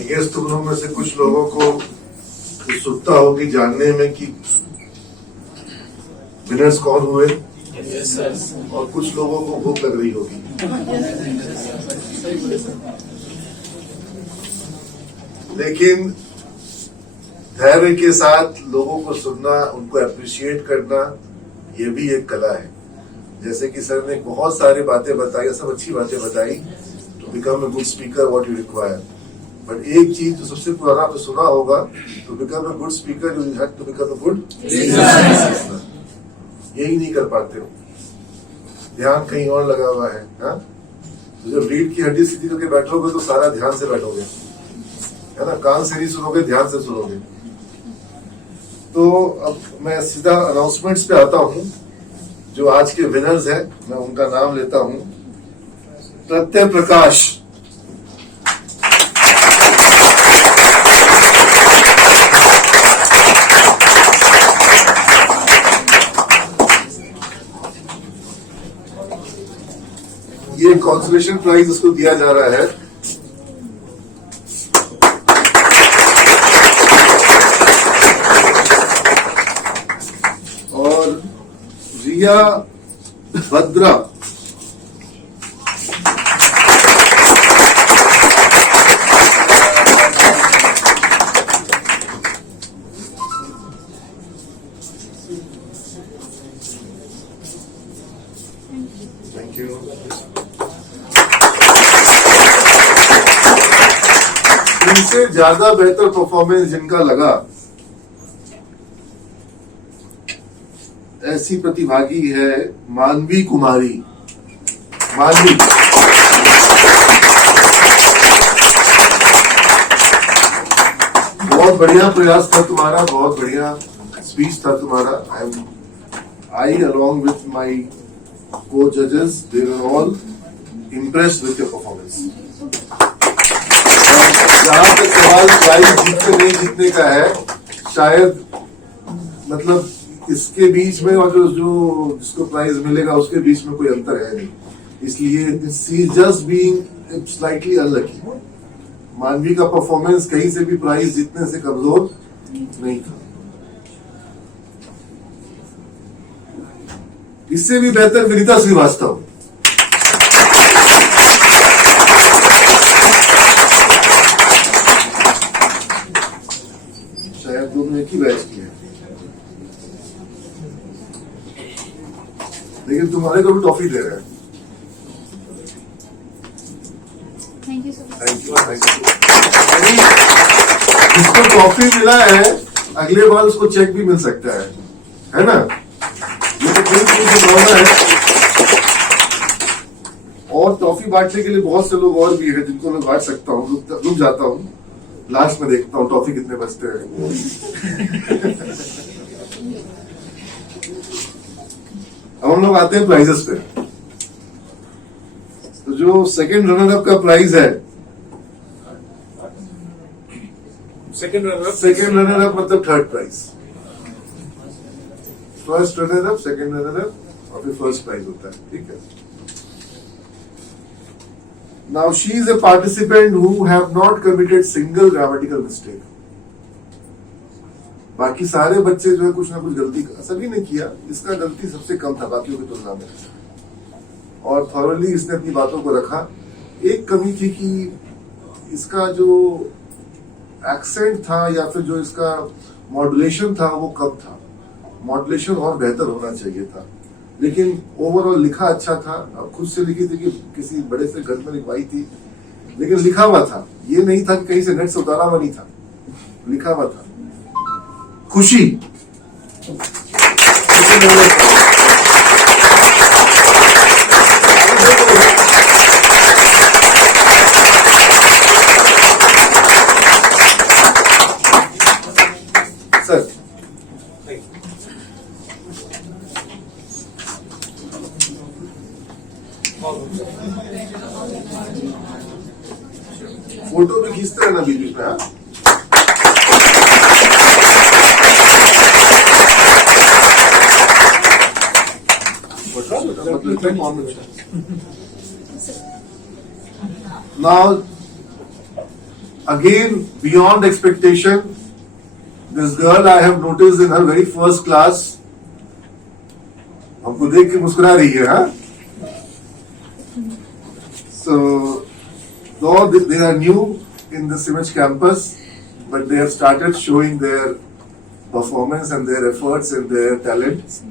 I guess तुम लोग में से कुछ लोगों को उत्सुकता होगी जानने में कि विनर्स कौन हुए, और कुछ लोगों को भूख लग रही होगी। लेकिन धैर्य के साथ लोगों को सुनना, उनको अप्रिशिएट करना, ये भी एक कला है। जैसे कि सर ने बहुत सारी बातें बताई, सब अच्छी बातें बताई, to become a good speaker what you require. But एक चीज जो सबसे पुराना आपने सुना होगा, to become a good speaker you have to become a good listener. यही नहीं कर पाते हो, ध्यान कहीं और लगा हुआ है। हाँ, तो जब रीढ़ की हड्डी सीधी करके बैठोगे तो सारा ध्यान से बैठोगे, है ना, कान से नहीं सुनोगे, ध्यान से सुनोगे। तो अब मैं सीधा अनाउंसमेंट्स पे आता हूं। जो आज के विनर्स हैं, मैं उनका नाम लेता हूं। प्रत्यय प्रकाश, ये कॉन्सोलेशन प्राइज उसको दिया जा रहा है। और रिया भद्रा, थैंक यू। इनसे ज्यादा बेहतर परफॉर्मेंस जिनका लगा, ऐसी प्रतिभागी है मानवी कुमारी। मानवी, बहुत बढ़िया प्रयास था तुम्हारा, बहुत बढ़िया स्पीच था तुम्हारा। आई अलॉन्ग विथ माई को जजेस, they were all impressed with your performance. जहां तक सवाल प्राइज जीतने नहीं जीतने का है, शायद मतलब इसके बीच में और जो जिसको प्राइज मिलेगा उसके बीच में कोई अंतर है नहीं, इसलिए सी जस्ट बीइंग स्लाइटली अनलकी। मानवी का परफॉर्मेंस कहीं से भी प्राइज जीतने से कमजोर नहीं था। इससे भी बेहतर विनीता श्रीवास्तव। शायद दोनों एक ही बैच की है, लेकिन तुम्हारे को भी टॉफी दे रहे हैं। Thank you so much. Thank you. जिसको टॉफी मिला है अगले बार उसको चेक भी मिल सकता है ना। ये तो कोई भावना है। और टॉफी बांटने के लिए बहुत से लोग और भी है जिनको मैं बांट सकता हूँ। रुक जाता हूँ, लास्ट में देखता हूँ टॉफी कितने बचते हैं। अब हम लोग आते हैं प्राइजेस पे। तो जो सेकंड रनर अप का प्राइज है, सेकंड रनर अप मतलब third prize. First runner up, second runner up और फिर फर्स्ट प्राइज होता है, ठीक है। Now she is a participant who have not committed single grammatical mistake. बाकी सारे बच्चे जो है कुछ ना कुछ गलती, सभी ने किया, इसका गलती सबसे कम था बाकियों की तुलना में, और थॉरली इसने अपनी बातों को रखा। एक कमी थी कि इसका जो एक्सेंट था या फिर जो इसका मॉड्यूलेशन था वो कम था। मॉड्यूलेशन और बेहतर होना चाहिए था, लेकिन ओवरऑल लिखा अच्छा था। अब खुद से लिखी थी कि किसी बड़े से घर में लिखवाई थी, लेकिन लिखा हुआ था, ये नहीं था कि कहीं से नेट से उतारा हुआ नहीं था, लिखा हुआ था। खुशी, सर फोटो भी खींचते हैं ना बीच बीच में। हाँ, Now, again beyond expectation. This girl I have noticed in her very first class. हमको देख के मुस्कुरा रही है, हाँ? So, though they are new in the Simaj campus, but they have started showing their performance and their efforts and their talent.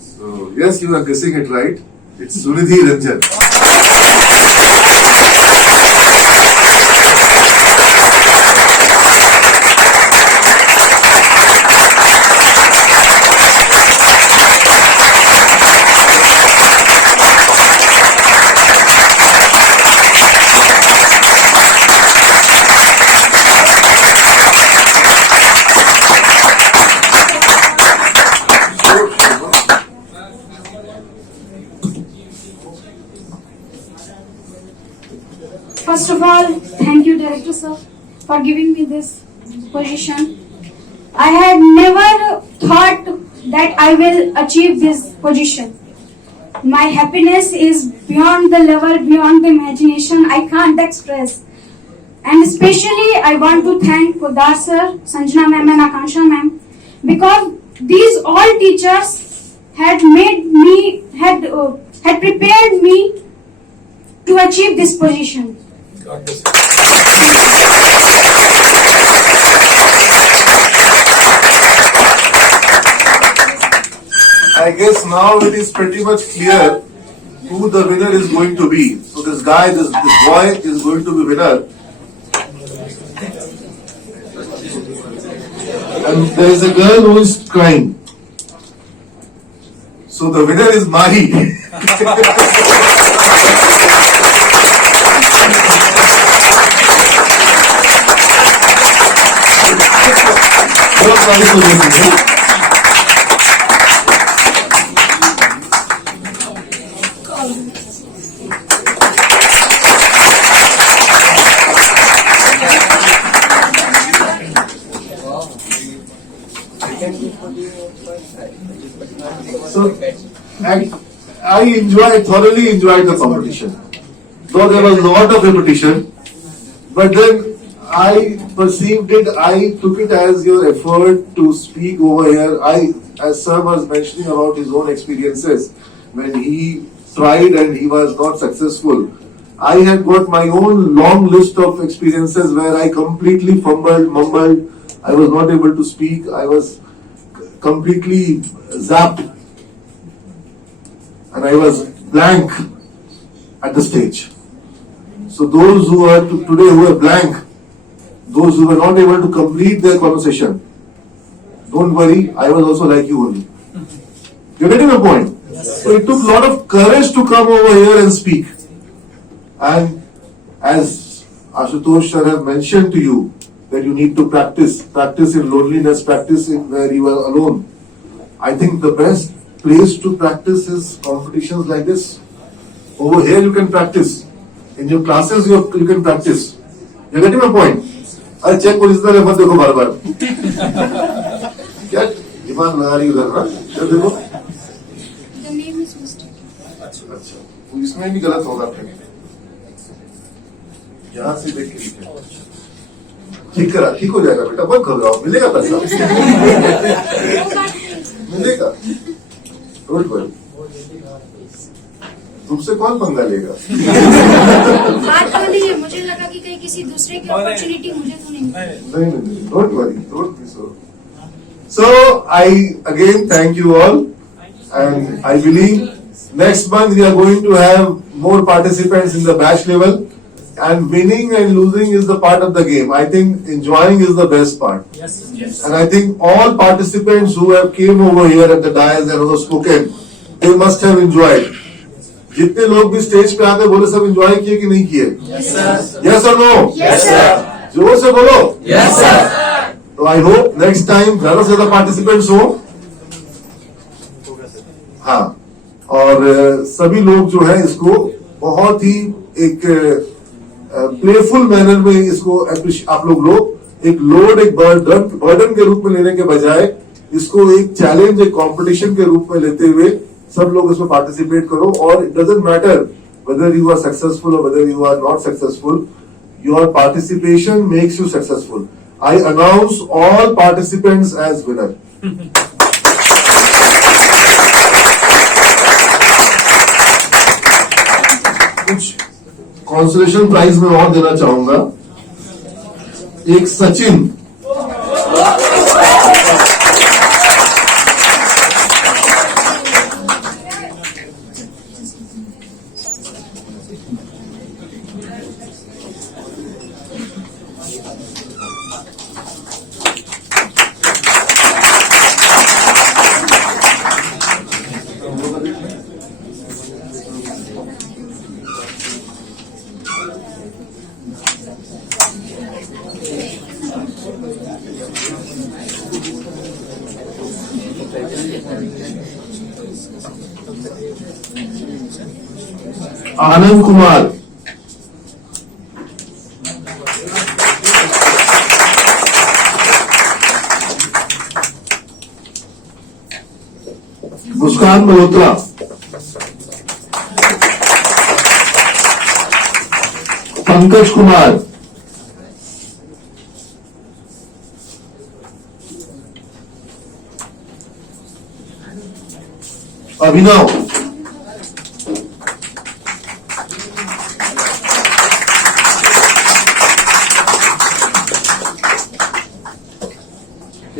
So, yes, you are guessing it right. It's Sunidhi Ranjan. First of all, thank you, Director Sir, for giving me this position. I had never thought that I will achieve this position. My happiness is beyond the level, beyond the imagination. I can't express. And especially, I want to thank Poddar Sir, Sanjana Ma'am and Akansha Ma'am, because these all teachers had made me, had prepared me to achieve this position. I guess now it is pretty much clear who the winner is going to be. So this guy, this boy is going to be winner. And there is a girl who is crying. So the winner is Mahi. बहुत सारी सोचेंगे। So, I thoroughly enjoyed the competition. Though there was a lot of repetition, but then I perceived it, I took it as your effort to speak over here. As Sir was mentioning about his own experiences, when he tried and he was not successful, I had got my own long list of experiences where I completely mumbled, I was not able to speak, I was completely zapped, and I was blank at the stage. So those who are today who are blank, those who were not able to complete their conversation, don't worry, I was also like you only. You're getting the point? Yes. So it took a lot of courage to come over here and speak. And as Ashutosh sir have mentioned to you, that you need to practice in loneliness, practice in where you are alone. I think the best place to practice is competitions like this. Over here you can practice. In your classes you can practice. You're getting my point? अरे check police ने मत देखो बार बार क्या ईमान लगा रही उधर ना जब देखो The name is mistaken. अच्छा तो इसमें भी गलत होगा फिर यहाँ से देख के ठीक करा ठीक हो जाएगा बेटा मत घबराओ मिलेगा पैसा मिलेगा डोंट वरी तुमसे कौन पंगा लेगा बात बोली है, मुझे लगा कि कहीं किसी दूसरे की अपॉर्चुनिटी मुझे तो नहीं don't worry don't be so I again thank you all and I believe next month we are going to have more participants in the batch level and winning and losing is the part of the game. I think enjoying is the best part. Yes. And I think all participants who have came over here at the dais and who have spoken, they must have enjoyed. जितने लोग भी स्टेज पे आते बोले सब एंजॉय किए कि नहीं किए? यस और नो? Yes sir. जोर से बोलो। Yes sir. तो आई होप नेक्स्ट टाइम ज्यादा से ज्यादा पार्टिसिपेंट्स हो। हाँ और सभी लोग जो है इसको बहुत ही एक प्लेफुल मैनर में इसको आप लोग एक लोड एक बर्डन के रूप में लेने के बजाय इसको एक चैलेंज एक कंपटीशन के रूप में लेते हुए सब लोग इसमें पार्टिसिपेट करो और it doesn't matter whether you are successful or whether you are not successful, your participation makes you successful. I announce all participants as winner. कुछ कॉन्सोलेशन प्राइज में और देना चाहूंगा। एक सचिन, आनंद कुमार, मुस्कान मल्होत्रा, पंकज कुमार, अभिनव,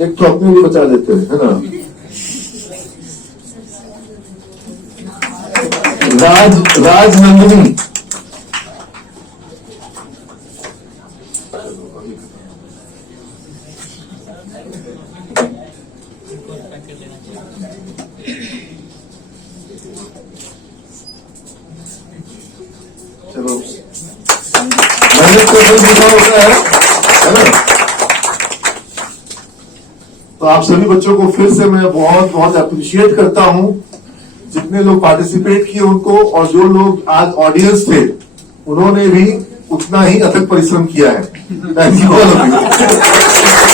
एक तो अपने लिए बचा देते हैं, है ना। राजनंदिनी, चलो मेहनत को फल मीठा होता है ना। तो आप सभी बच्चों को फिर से मैं बहुत बहुत अप्रिशिएट करता हूं, जितने लोग पार्टिसिपेट किए उनको, और जो लोग आज ऑडियंस थे उन्होंने भी उतना ही अथक परिश्रम किया है। Thank you all of you.